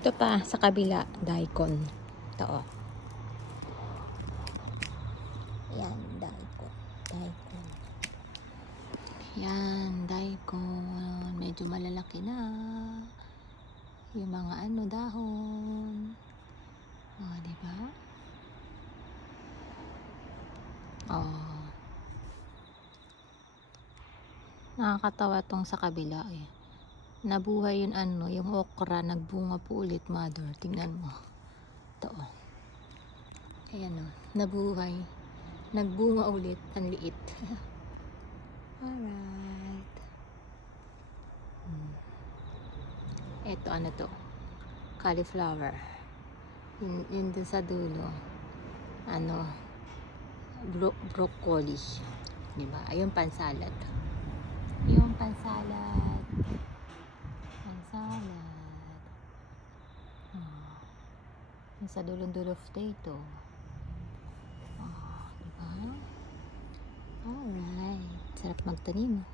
Ito pa sa kabila, daikon. Ito oh. Yan, daikon. Daikon. Yan, daikon. Medyo malalaki na. Yung mga dahon. Oh, di ba? Oh. Nakakatawa tong sa kabila eh. Nabuhay yung yung okra, nagbunga po ulit, mother. Tingnan mo. Ito oh. Ayan oh, nabuhay. Nagbunga ulit, ang liit. Alright. Ito to? Cauliflower. Yun dun sa dulo. Broccoli. Diba? Ayun pansalad. Yung pansalad. Yung sa dulong-dulo potato. Oh, diba? Alright. Sarap magtanim.